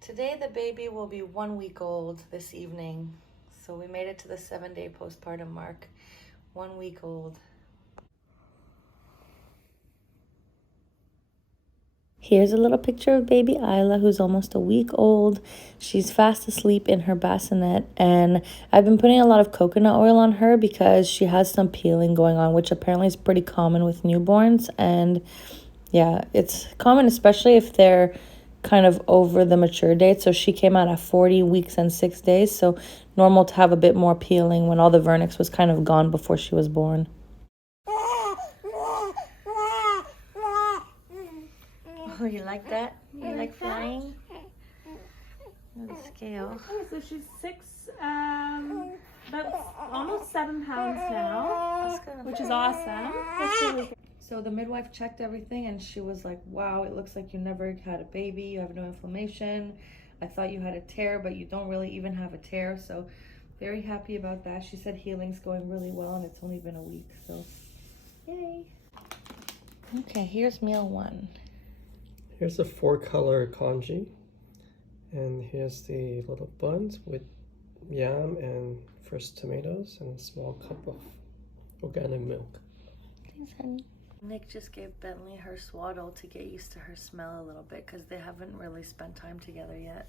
Today the baby will be 1 week old this evening. So we made it to the 7-day postpartum mark. 1 week old. Here's a little picture of baby Isla, who's almost a week old. She's fast asleep in her bassinet, and I've been putting a lot of coconut oil on her because she has some peeling going on, which apparently is pretty common with newborns. And yeah, it's common, especially if they're kind of over the mature date. So she came out at 40 weeks and 6 days. So normal to have a bit more peeling when all the vernix was kind of gone before she was born. Oh, you like that? You like flying? The scale. So she's 6, about almost 7 pounds now, which is awesome. That's really good. So the midwife checked everything and she was like, wow, it looks like you never had a baby. You have no inflammation. I thought you had a tear, but you don't really even have a tear. So very happy about that. She said healing's going really well and it's only been a week. So yay. Okay, here's meal 1. Here's a 4-color congee, and here's the little buns with yam and fresh tomatoes and a small cup of organic milk. Thanks, honey. Nick just gave Bentley her swaddle to get used to her smell a little bit because they haven't really spent time together yet.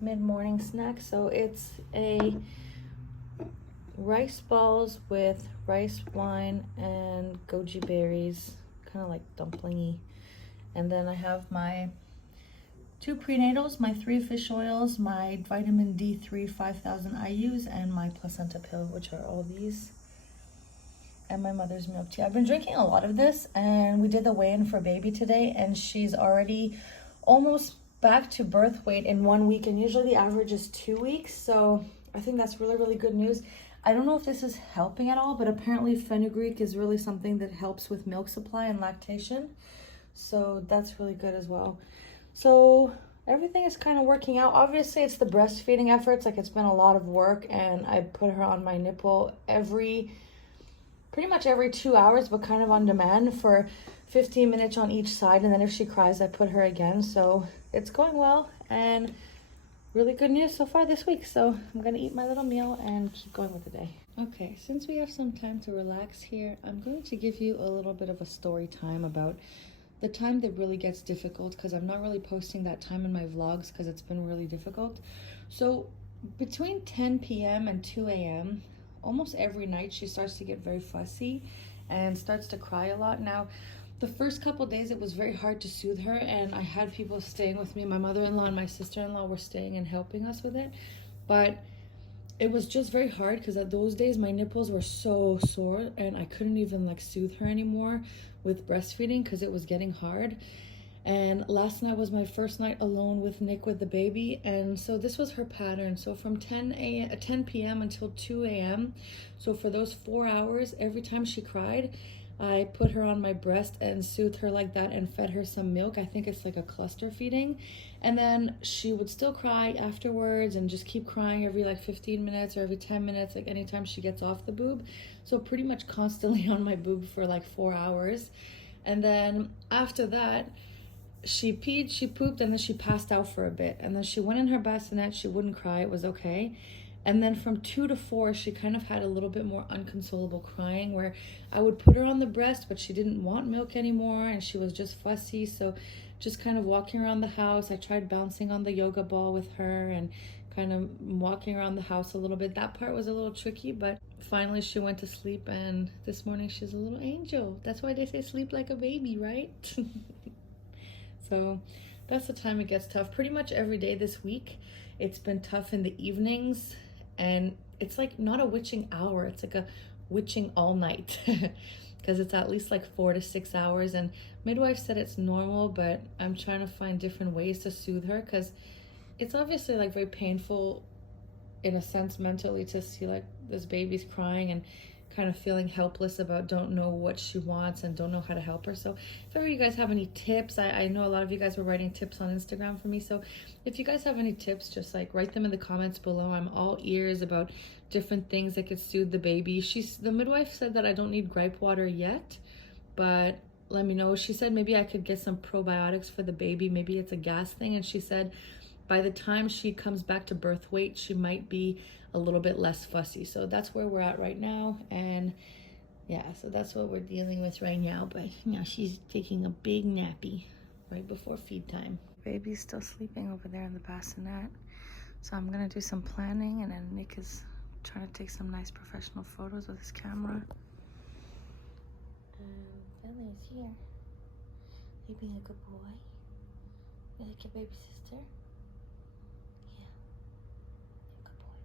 Mid-morning snack, so it's a rice balls with rice wine and goji berries, kind of like dumplingy. And then I have my 2 prenatals, my 3 fish oils, my vitamin D3 5,000 IUs, and my placenta pill, which are all these, and my mother's milk tea. I've been drinking a lot of this, and we did the weigh-in for baby today, and she's already almost back to birth weight in 1 week, and usually the average is 2 weeks, so I think that's really, really good news. I don't know if this is helping at all, but apparently fenugreek is really something that helps with milk supply and lactation. So that's really good as well. So everything is kind of working out. Obviously it's the breastfeeding efforts, like it's been a lot of work, and I put her on my nipple pretty much every 2 hours, but kind of on demand for 15 minutes on each side, and then if she cries I put her again. So it's going well and really good news so far this week. So I'm gonna eat my little meal and keep going with the day. Okay, since we have some time to relax here, I'm going to give you a little bit of a story time about the time that really gets difficult, because I'm not really posting that time in my vlogs because it's been really difficult. So between 10 p.m. and 2 a.m. almost every night she starts to get very fussy and starts to cry a lot. Now the first couple days it was very hard to soothe her, and I had people staying with me. My mother-in-law and my sister-in-law were staying and helping us with it, but it was just very hard because at those days my nipples were so sore and I couldn't even like soothe her anymore with breastfeeding because it was getting hard. And last night was my first night alone with Nick with the baby, and so this was her pattern. So from 10 p.m. until 2 a.m. so for those 4 hours, every time she cried I put her on my breast and soothed her like that and fed her some milk. I think it's like a cluster feeding. And then she would still cry afterwards and just keep crying every like 15 minutes or every 10 minutes, like anytime she gets off the boob. So pretty much constantly on my boob for like 4 hours. And then after that, she peed, she pooped, and then she passed out for a bit. And then she went in her bassinet, she wouldn't cry, it was okay. And then from 2 to 4, she kind of had a little bit more unconsolable crying, where I would put her on the breast, but she didn't want milk anymore, and she was just fussy. So just kind of walking around the house. I tried bouncing on the yoga ball with her and kind of walking around the house a little bit. That part was a little tricky, but finally she went to sleep, and this morning she's a little angel. That's why they say sleep like a baby, right? So that's the time it gets tough. Pretty much every day this week it's been tough in the evenings, and it's like not a witching hour, it's like a witching all night because it's at least like 4 to 6 hours. And midwife said it's normal, but I'm trying to find different ways to soothe her because it's obviously like very painful in a sense mentally to see like this baby's crying and kind of feeling helpless about don't know what she wants and don't know how to help her. So if ever you guys have any tips, I know a lot of you guys were writing tips on Instagram for me, so if you guys have any tips, just like write them in the comments below. I'm all ears about different things that could soothe the baby. The midwife said that I don't need gripe water yet, but let me know. She said maybe I could get some probiotics for the baby. Maybe it's a gas thing. And she said by the time she comes back to birth weight, she might be a little bit less fussy. So that's where we're at right now. And yeah, so that's what we're dealing with right now. But now she's taking a big nappy right before feed time. Baby's still sleeping over there in the bassinet. So I'm gonna do some planning, and then Nick is trying to take some nice professional photos with his camera. Billy is here. You being a good boy? You like your baby sister? Yeah. You're a good boy.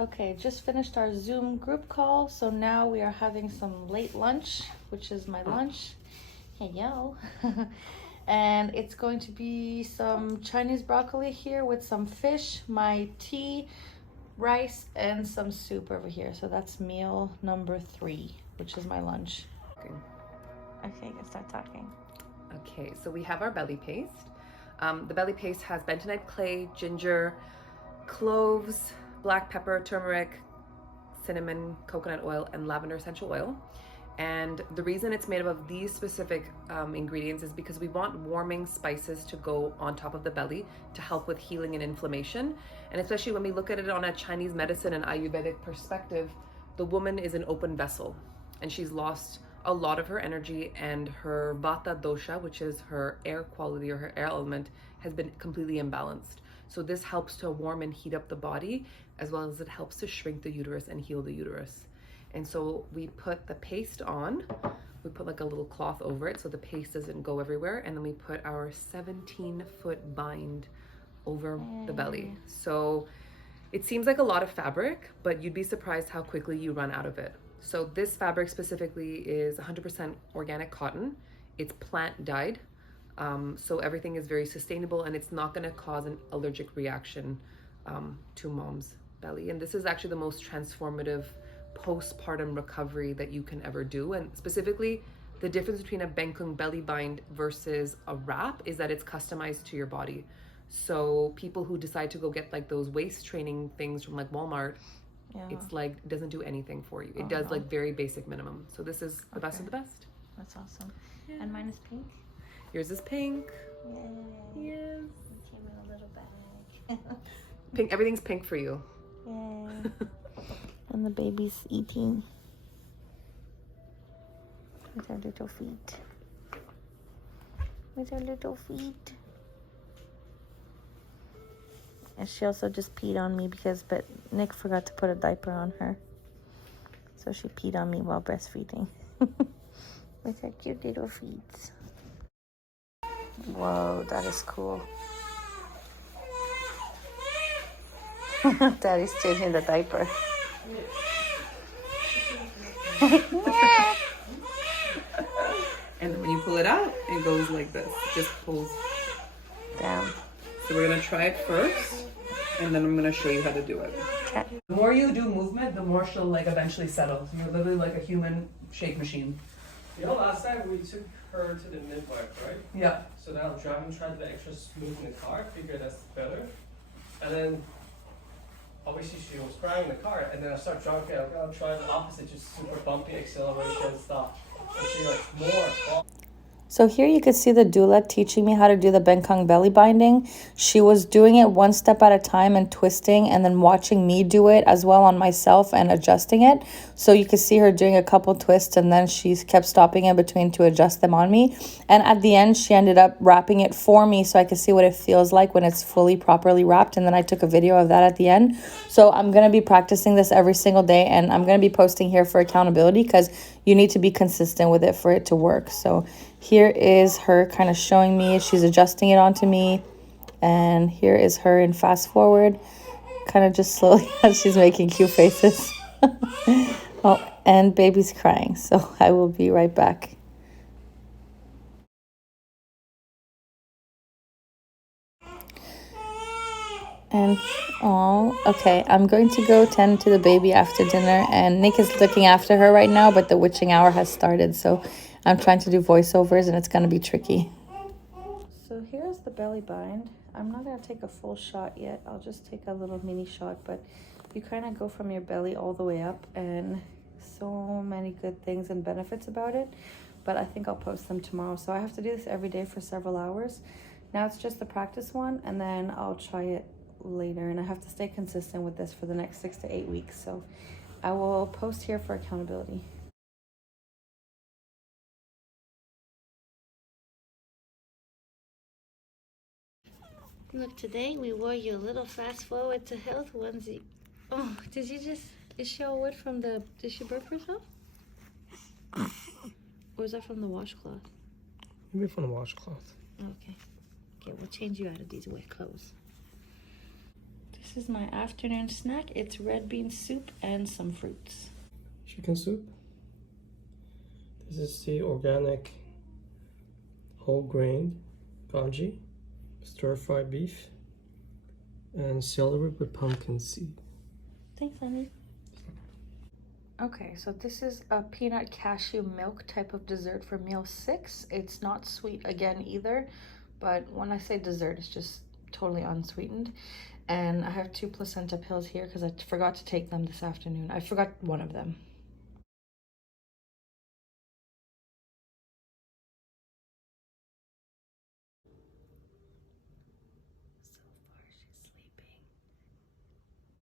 Okay, just finished our Zoom group call, so now we are having some late lunch, which is my lunch. Hey, yo. And it's going to be some Chinese broccoli here with some fish, my tea, rice, and some soup over here. So that's meal number 3, which is my lunch. Okay, let's start talking. Okay, so we have our belly paste. The belly paste has bentonite clay, ginger, cloves, black pepper, turmeric, cinnamon, coconut oil, and lavender essential oil. And the reason it's made up of these specific ingredients is because we want warming spices to go on top of the belly to help with healing and inflammation. And especially when we look at it on a Chinese medicine and Ayurvedic perspective, the woman is an open vessel and she's lost a lot of her energy, and her vata dosha, which is her air quality or her air element, has been completely imbalanced. So this helps to warm and heat up the body, as well as it helps to shrink the uterus and heal the uterus. And so we put the paste on, we put like a little cloth over it so the paste doesn't go everywhere, and then we put our 17-foot bind over the belly. So it seems like a lot of fabric, but you'd be surprised how quickly you run out of it. So this fabric specifically is 100% organic cotton. It's plant dyed. So everything is very sustainable, and it's not going to cause an allergic reaction to mom's belly. And this is actually the most transformative postpartum recovery that you can ever do. And specifically, the difference between a Bengkung Belly Bind versus a wrap is that it's customized to your body. So people who decide to go get like those waist training things from like Walmart, it's like, it doesn't do anything for you. It does like very basic minimum. So this is the best of the best. That's awesome. Yeah. And mine is pink. Yours is pink. Yay. Yes. It came in a little bag. Pink. Everything's pink for you. Yay. And the baby's eating with her little feet. With her little feet. And she also just peed on me but Nick forgot to put a diaper on her. So she peed on me while breastfeeding. With her cute little feet. Whoa, that is cool. Daddy's changing the diaper. And then when you pull it out, it goes like this. It just pulls down. So we're gonna try it first, and then I'm gonna show you how to do it. Okay. The more you do movement, the more she'll like eventually settle. So you're literally like a human shake machine. You know, last time we took her to the midwife, right? Yeah. So now driving, trying to be extra smooth in the car, figure that's better. And then obviously she was crying in the car, and then I start driving, okay, I'll try the opposite, just super bumpy acceleration and stuff. And she like more. So here you can see the doula teaching me how to do the Bengkung Belly Binding. She was doing it one step at a time and twisting, and then watching me do it as well on myself and adjusting it. So you can see her doing a couple twists, and then she kept stopping in between to adjust them on me. And at the end, she ended up wrapping it for me so I could see what it feels like when it's fully properly wrapped. And then I took a video of that at the end. So I'm going to be practicing this every single day, and I'm going to be posting here for accountability because you need to be consistent with it for it to work. So here is her kind of showing me. She's adjusting it onto me. And here is her in fast forward, kind of just slowly as she's making cute faces. Oh, and baby's crying. So I will be right back. And oh, okay, I'm going to go tend to the baby after dinner, and Nick is looking after her right now, but the witching hour has started, so I'm trying to do voiceovers and it's going to be tricky. So here's the belly bind. I'm not going to take a full shot yet. I'll just take a little mini shot, but you kind of go from your belly all the way up, and so many good things and benefits about it, but I think I'll post them tomorrow. So I have to do this every day for several hours. Now it's just the practice one, and then I'll try it later, and I have to stay consistent with this for the next 6 to 8 weeks. So I will post here for accountability. Look, today we wore your little fast forward to health onesie. Oh, did you just, is she all wet from the, did she burp herself? Or is that from the washcloth? Maybe from the washcloth. Okay. Okay, we'll change you out of these wet clothes. This is my afternoon snack. It's red bean soup and some fruits. Chicken soup. This is the organic whole grain congee, stir-fried beef, and celery with pumpkin seed. Thanks, honey. Okay, so this is a peanut cashew milk type of dessert for meal 6. It's not sweet again either, but when I say dessert, it's just totally unsweetened. And I have 2 placenta pills here because I forgot to take them this afternoon. I forgot one of them.